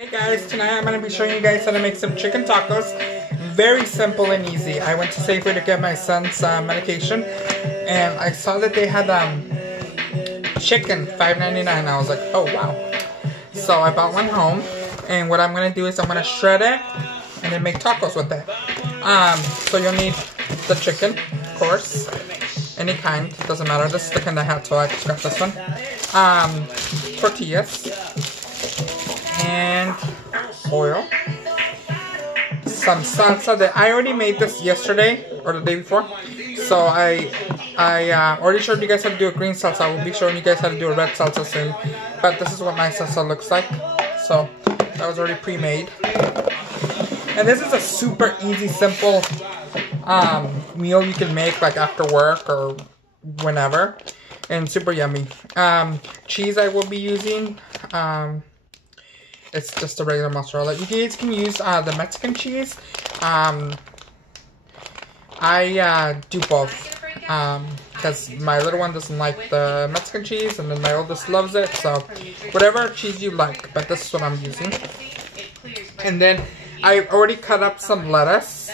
Hey guys, tonight I'm going to be showing you guys how to make some chicken tacos. Very simple and easy. I went to Safeway to get my son's medication and I saw that they had chicken, $5.99. I was like, oh wow. So I bought one home and what I'm going to do is I'm going to shred it and then make tacos with it. So you'll need the chicken, of course, any kind, doesn't matter. This is the kind I had, so I just got this one. Tortillas. And oil, some salsa that I already made this yesterday or the day before, so I already showed you guys how to do a green salsa. I will be showing you guys how to do a red salsa soon, but this is what my salsa looks like. So that was already pre-made, and this is a super easy, simple meal you can make like after work or whenever, and super yummy. Cheese I will be using. It's just a regular mozzarella. You guys can use the Mexican cheese. I do both because my little one doesn't like the Mexican cheese and then my oldest loves it. So whatever cheese you like, but this is what I'm using. And then I already cut up some lettuce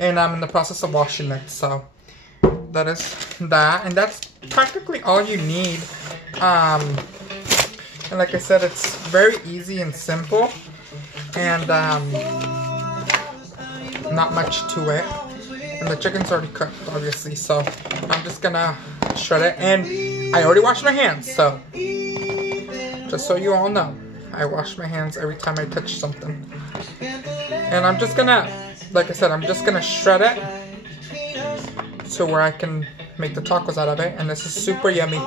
and I'm in the process of washing it. So that is that, and that's practically all you need. And like I said, it's very easy and simple, and not much to it. And the chicken's already cooked, obviously, so I'm just gonna shred it. And I already washed my hands, so just so you all know, I wash my hands every time I touch something. And I'm just gonna, like I said, I'm just gonna shred it to where I can make the tacos out of it, and this is super yummy.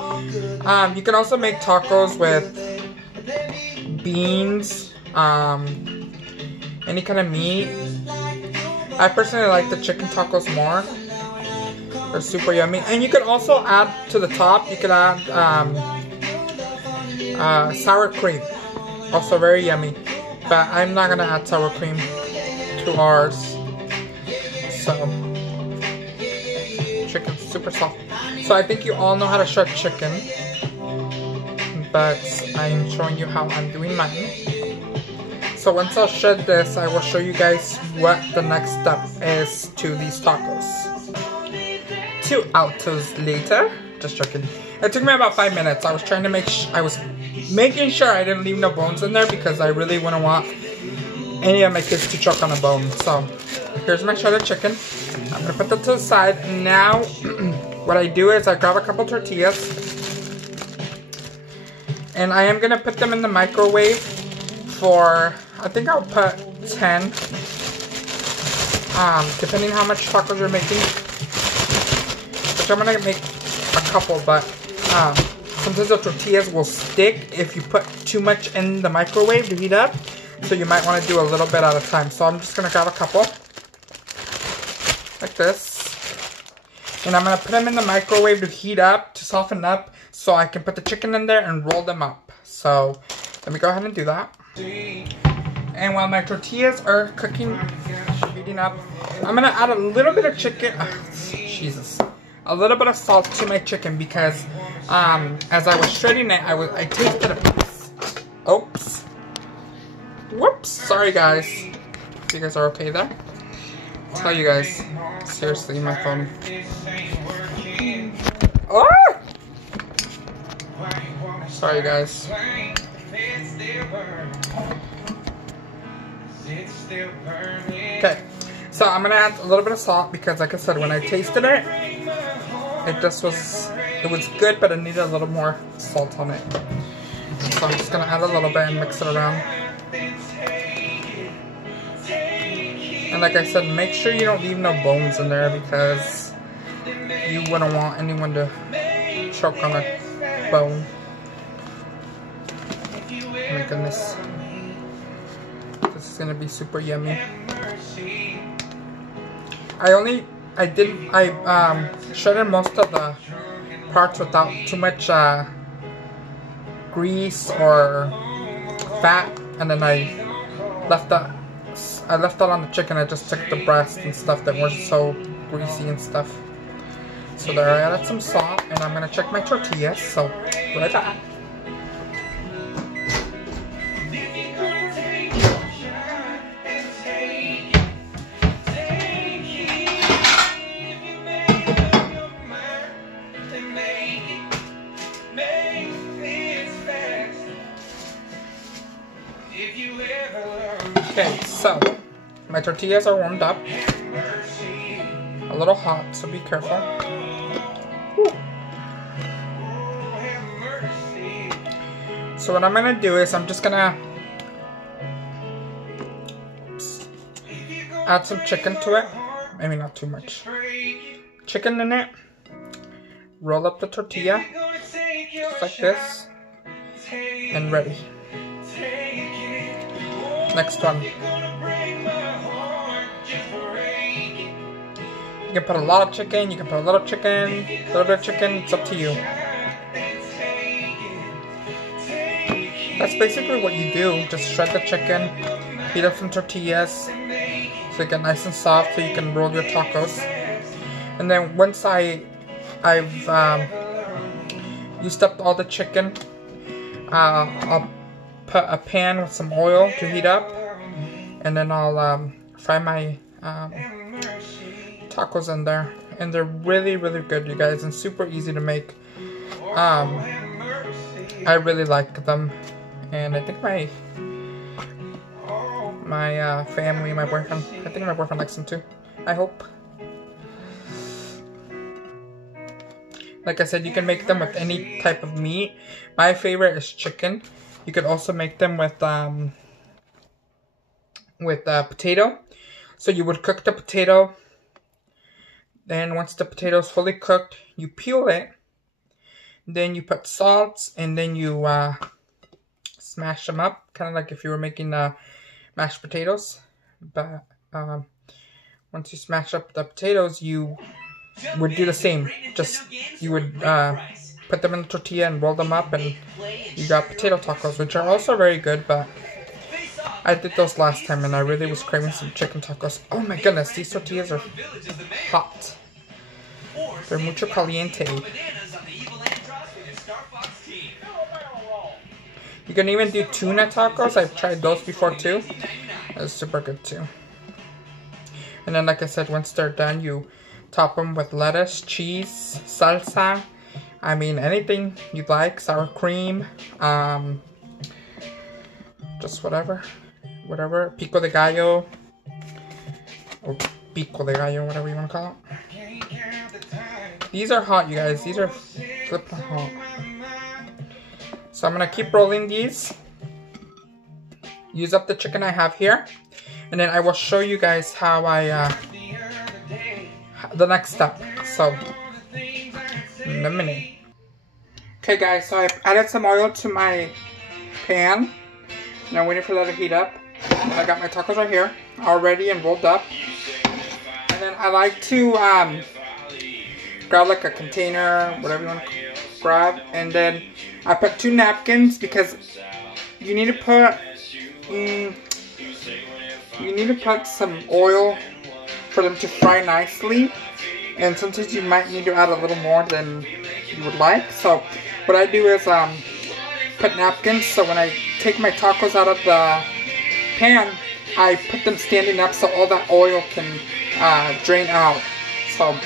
You can also make tacos with beans, any kind of meat. I personally like the chicken tacos more. They're super yummy. And you can also add to the top, you can add sour cream. Also very yummy. But I'm not gonna add sour cream to ours. So chicken's super soft. So I think you all know how to shred chicken, but I am showing you how I'm doing mine. So once I'll shred this, I will show you guys what the next step is to these tacos. 2 hours later, just joking. It took me about 5 minutes. I was trying to making sure I didn't leave no bones in there because I really wouldn't want any of my kids to choke on a bone. So here's my shredded chicken. I'm gonna put that to the side. Now, what I do is I grab a couple tortillas, and I am gonna put them in the microwave for, I think I'll put 10, depending how much tacos you're making. Which I'm gonna make a couple, but sometimes the tortillas will stick if you put too much in the microwave to heat up. So you might want to do a little bit at a time. So I'm just gonna grab a couple, like this. And I'm going to put them in the microwave to heat up, to soften up, so I can put the chicken in there and roll them up. So let me go ahead and do that. And while my tortillas are cooking, heating up, I'm going to add a little bit of chicken, a little bit of salt to my chicken because as I was shredding it, I tasted a piece. Oops. Whoops. Sorry guys. You guys are okay there? I'll tell you guys. Seriously, my phone. Oh! Sorry, guys. Okay, so I'm gonna add a little bit of salt because, like I said, when I tasted it, it was good, but it needed a little more salt on it. So I'm just gonna add a little bit and mix it around. And like I said, make sure you don't leave no bones in there because you wouldn't want anyone to choke on a bone. Oh my goodness. This is gonna be super yummy. I shredded most of the parts without too much grease or fat, and then I left that on the chicken. I just took the breast and stuff that weren't so greasy and stuff. So there, I added some salt, and I'm gonna check my tortillas. So right back. Okay, so my tortillas are warmed up. A little hot, so be careful. Woo. So what I'm gonna do is I'm just gonna add some chicken to it. Maybe not too much. Chicken in it. Roll up the tortilla just like this, and ready. Next one. You can put a lot of chicken, you can put a little chicken, a little bit of chicken, it's up to you. That's basically what you do. Just shred the chicken, heat up some tortillas so they get nice and soft so you can roll your tacos. And then once I've used up all the chicken, I'll put a pan with some oil to heat up, and then I'll fry my tacos in there, and they're really good, you guys, and super easy to make. I really like them, and I think my family, my boyfriend, I think my boyfriend likes them too. I hope. Like I said, you can make them with any type of meat. My favorite is chicken. You could also make them with potato. So you would cook the potato. Then once the potato is fully cooked, you peel it. Then you put salt, and then you smash them up, kind of like if you were making mashed potatoes. But once you smash up the potatoes, you would do the same. Just you would put them in the tortilla and roll them up, and you got potato tacos, which are also very good. But I did those last time, and I really was craving some chicken tacos. Oh my goodness, these tortillas are hot. They're mucho caliente. You can even do tuna tacos. I've tried those before too. It's super good too. And then, like I said, once they're done, you top them with lettuce, cheese, salsa. I mean, anything you'd like. Sour cream. Just whatever. Whatever. Pico de gallo. Or pico de gallo, whatever you want to call it. These are hot, you guys. These are flipping hot. So I'm going to keep rolling these. Use up the chicken I have here. And then I will show you guys how I, the next step. So, in a minute. Okay guys, so I've added some oil to my pan. And I'm waiting for that to heat up. And I got my tacos right here, all ready and rolled up. And then I like to grab like a container, whatever you want to grab. And then I put 2 napkins because you need to put some oil for them to fry nicely, and sometimes you might need to add a little more than you would like. So what I do is put napkins, so when I take my tacos out of the pan, I put them standing up so all that oil can drain out. So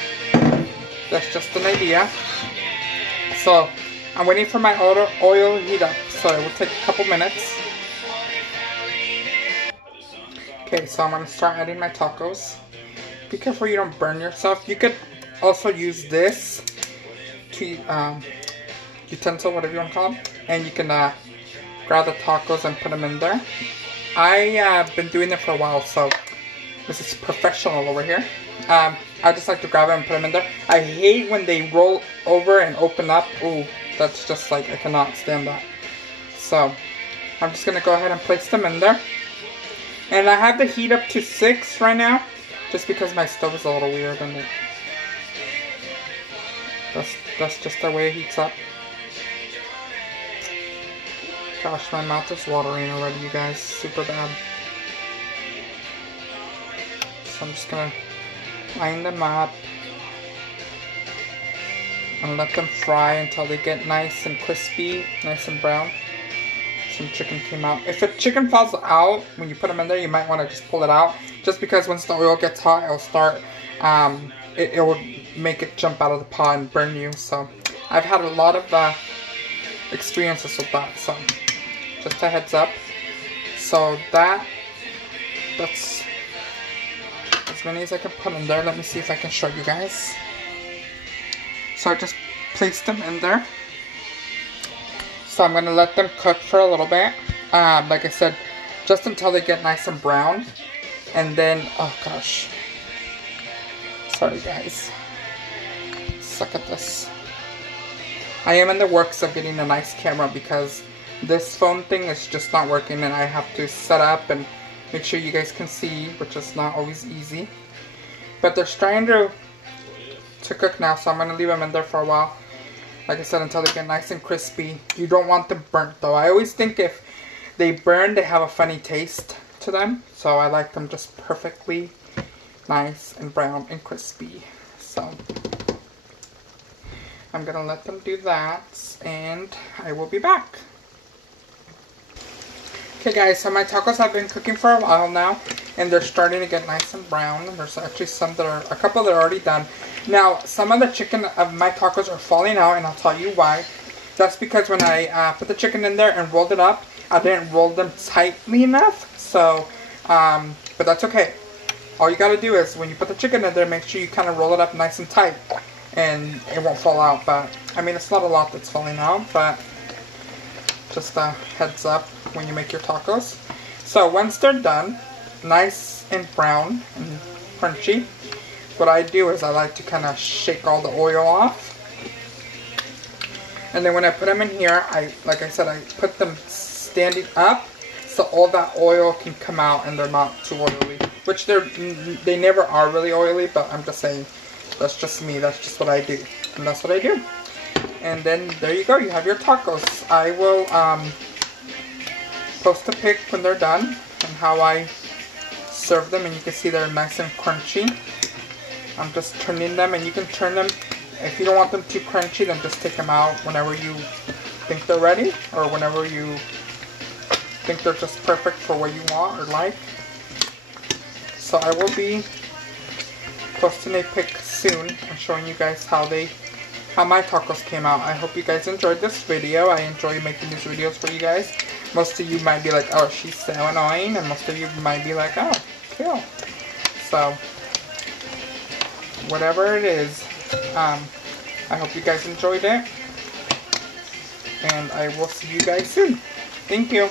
that's just an idea. So I'm waiting for my oil to heat up, so it will take a couple minutes. Okay, so I'm going to start adding my tacos. Be careful you don't burn yourself. You could also use this utensil, whatever you want to call them, and you can grab the tacos and put them in there. I've been doing it for a while, so this is professional over here. I just like to grab them and put them in there. I hate when they roll over and open up. Ooh, that's just like, I cannot stand that. So I'm just going to go ahead and place them in there. And I have the heat up to 6 right now, just because my stove is a little weird and that's just the way it heats up. Gosh, my mouth is watering already, you guys. Super bad. So I'm just gonna line them up and let them fry until they get nice and crispy, nice and brown. Some chicken came out. If the chicken falls out when you put them in there, you might want to just pull it out, just because once the oil gets hot, it'll start it will make it jump out of the pot and burn you. So I've had a lot of experiences with that, so just a heads up. So that's as many as I can put in there. Let me see if I can show you guys. So I just placed them in there. So I'm going to let them cook for a little bit. Like I said, just until they get nice and brown. And then, oh gosh. Sorry guys. Suck at this. I am in the works of getting a nice camera because this phone thing is just not working and I have to set up and make sure you guys can see, which is not always easy. But they're starting to cook now, so I'm going to leave them in there for a while. Like I said, until they get nice and crispy. You don't want them burnt though. I always think if they burn, they have a funny taste to them. So I like them just perfectly nice and brown and crispy. So I'm going to let them do that and I will be back. Okay guys, so my tacos have been cooking for a while now and they're starting to get nice and brown. There's actually a couple that are already done. Now, some of the chicken of my tacos are falling out and I'll tell you why. That's because when I put the chicken in there and rolled it up, I didn't roll them tightly enough. So, but that's okay. All you gotta do is when you put the chicken in there, make sure you kind of roll it up nice and tight and it won't fall out. But, I mean, it's not a lot that's falling out, but just a heads up when you make your tacos. So once they're done, nice and brown and crunchy, what I do is I like to kind of shake all the oil off. And then when I put them in here, like I said, I put them standing up so all that oil can come out and they're not too oily. Which they never are really oily, but I'm just saying, that's just me, that's just what I do. And that's what I do. And then there you go, you have your tacos. I will post a pic when they're done and how I serve them, and you can see they're nice and crunchy. I'm just turning them, and you can turn them, if you don't want them too crunchy, then just take them out whenever you think they're ready, or whenever you think they're just perfect for what you want or like. So I will be posting a pic soon and showing you guys how my tacos came out. I hope you guys enjoyed this video. I enjoy making these videos for you guys. Most of you might be like, oh, she's so annoying, and most of you might be like, oh, cool. So whatever it is, I hope you guys enjoyed it, and I will see you guys soon. Thank you.